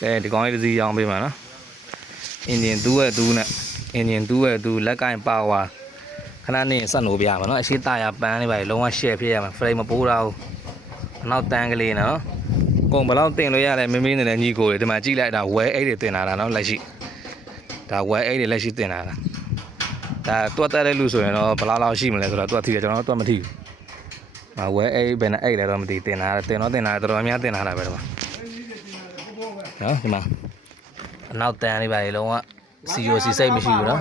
ဒီကောင်လေးတစ်စီးရောင်းပေးမှာနော်အင်ဂျင်2ရဲ့2နဲ့အင်ဂျင်2ရဲ့2လက်ကင်ပါဝါခဏနေဆက်လို့ပြရမှာနော်အရှိတရပန်းလေးပါလုံးဝ share ဖြစ်ရမှာ frame မပိုးတာဘူးနောက်တန်းကလေးနော်ကုန်ဘလောက်တင်လို့ရလဲမင်းမင်းနဲ့ညီကိုတွေဒီမှာကြည့်လိုက်တာဝဲအိတ်တွေတင်လာတာနော်လက်ရှိဒါဝဲအိတ်တွေလက်ရှိတင်လာတာဒါတွတ်တက်တဲ့လူဆိုရင်တော့ဘလောက်ရှိမလဲဆိုတော့တွတ်ထီတယ်ကျွန်တော်တို့တွတ်မထီဘူးဝဲအိတ်ဘယ်နဲ့အိတ်လဲတော့မသိတင်လာတယ်တင်တော့တင်လာတယ်တော်တော်များတင်လာတာပဲဒီမှာနော်ဒီမှာအနောက်တန်းလေးပါလေလုံးဝ COC စိတ်မရှိဘူးနော်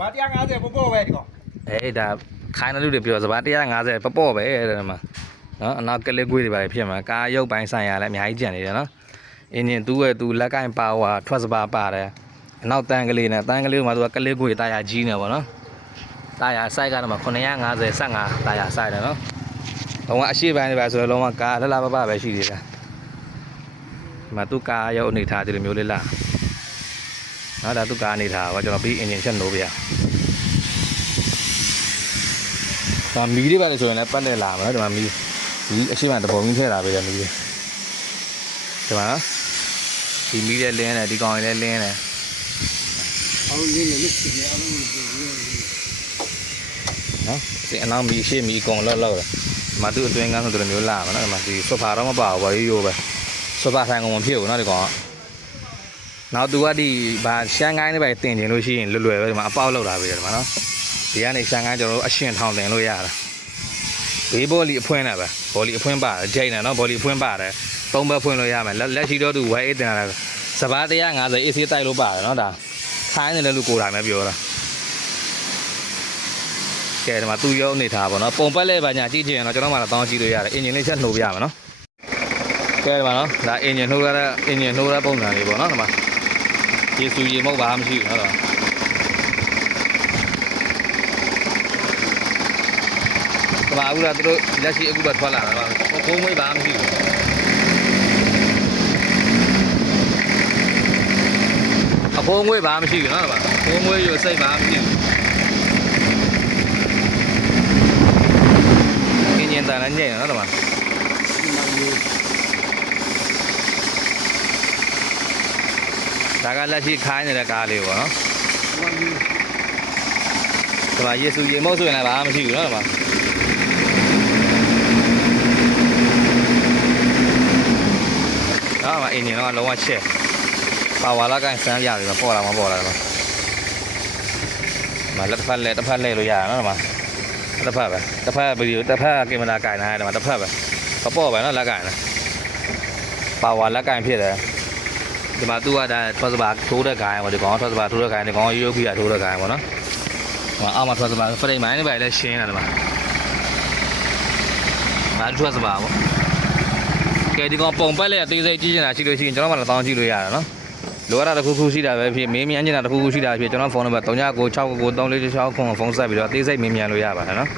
ဘာ150ပေါ့ပဲဒီကောင်ဒါခိုင်းတဲ့လူတွေပြောစပါ150ပေါ့ပဲတဲ့ဒီမှာနော်အနောက်ကလေးကွေးတွေပါဖြစ်မှာကားရုပ်ပိုင်းဆိုင်ရလဲအများကြီးကြံနေတယ်နော်အင်းရင်2ရဲ့2လက်ကင်ပါဝါထွက်စပါပါတယ်အနောက်တန်းကလေးနဲ့တန်းကလေးမှာသူကကလေးကွေးတာယာကြီးနေပါနော်တာယာ size ကတော့950 15တာယာ size တယ်နော်လုံးဝအရှိပိုင်းတွေပါဆိုတော့လုံးဝကားလှလှပပပဲရှိသေးတယ်ဒီမှာသူကားရုပ်အနေထားဒီလိုမျိုးလေးလားနော်ဒါသူကားအနေထားပါကျွန်တော်ပြီးအင်ဂျင်ချက်နိုးပြဒါမီးတွေပါလေဆိုရင်လည်းပတ်လက်လာမှာနော်ဒီမှာမီးအရှိမတပုံကြီးထည့်တာပဲမီးဒီမှာနော်ဒီမီးလည်းလင်းတယ်ဒီကောင်လည်းလင်းတယ်အောင်ရင်းလည်းမရှိဘူးအောင်လို့နော်ဒီအနောက်မီးရှေ့မီးအကုန်လောက်တယ်ဒီမှာသူ့အတွင်းကန်းဆိုဒီလိုမျိုးလာမှာနော်ဒီမှာဒီဆိုဖာတော့မပါဘူးဘာရိုးရိုးပဲဆိုဖာဆိုင်ကောင်မဖြစ်ဘူးနော်ဒီကောင်ကနောက်သူကဒီဘာရှမ်းကိုင်းလေးပဲတင်တင်လို့ရှိရင်လွယ်ပဲဒီမှာအပေါက်လောက်တာပဲဒီမှာနော်ဒီကနေရှမ်းကိုင်းကျွန်တော်တို့အရှင်ထောင်တင်လို့ရတာဘေးဘောလီအဖွင့်တာပဲဘောလီအဖွင့်ပါတယ်ဂျိတ်နေနော်ဘောလီအဖွင့်ပါတယ်3ဘက်ဖွင့်လို့ရမယ်လက်ရှိတော့သူဝဲအေးတင်လာတာစပါး150 AC တိုက်လို့ပါတယ်နော်ဒါခိုင်းနေတယ်လို့ကိုယ်တိုင်ပဲပြောတာကဲဒီမှာသူ့ရုံးနေထားပါတော့ပုံပတ်လဲပါညာကြည့်ချင်ရင်တော့ကျွန်တော်မှတော့တောင်းကြည့်လို့ရတယ်အင်ဂျင်လေးချက်နှိုးပြရမယ်နော်ကဲဒီမှာနော်ဒါအင်ဂျင်နှိုးရတဲ့အင်ဂျင်နှိုးရပုံစံလေးပေါ့နော်ဒီမှာရေစူရေမဟုတ်ပါမရှိဘူးနော်တော့ဘာဦးလားသူတို့လက်ရှိအခုပဲထွက်လာတာပါဘုံမွေးပါမရှိဘူးအဘုံမွေးပါမရှိဘူးနော်ဗျာဘုံမွေးရစိတ်ပါမရှိဘူးအင်းရင်တန်လည်းညံ့နော်ဗျာဒါကလက်ရှိခိုင်းနေတဲ့ကားလေးပေါ့နော်ဒီမှာရေစူရေမုတ်ဆိုရင်လည်းဘာမှမရှိဘူးနော်ဒီမှာနော်အင်းရင်တော့လုံးဝချက်ပါဝါလာကန်စမ်းရတယ်ပေါ်လာမပေါ်လာတော့မလက်ဖက်လက်တစ်ဖက်လဲလို့ရနော်ဒီမှာတစ်ဖက်ပဲတစ်ဖက်ဗီဒီယိုတစ်ဖက်ကင်မရာကင်ထားတယ်ဒီမှာတစ်ဖက်ပဲပေါ့ပဲနော်လက်ကင်ပါဝါလက်ကင်ဖြစ်တယ်ဒီမှာသူကဒါထွက်စပါထိုးတဲ့ခိုင်းပေါ့ဒီကောင်ထွက်စပါထိုးတဲ့ခိုင်းဒီကောင်ရိုးကြီးရထိုးတဲ့ခိုင်းပေါ့နော်ဟိုအောက်မှာထွက်စပါဖရိတ်မိုင်းတွေပဲလဲရှင်းတယ်ဒီမှာဒါထွက်စပါပေါ့ကဲဒီကောင်ပုံပတ်လက်အသေးစိတ်ကြည့်နေတာရှိလို့ရှိရင်ကျွန်တော်မှလည်းတောင်းကြည့်လို့ရတယ်နော်လိုရတာတစ်ခုခုရှိတာပဲဖြစ်မင်းမြန်ချင်တာတစ်ခုခုရှိတာဖြစ်ကျွန်တော်ဖုန်းနံပါတ်39969346ဖုန်းဆက်ပြီးတော့အသေးစိတ်မင်းမြန်လို့ရပါတယ်နော်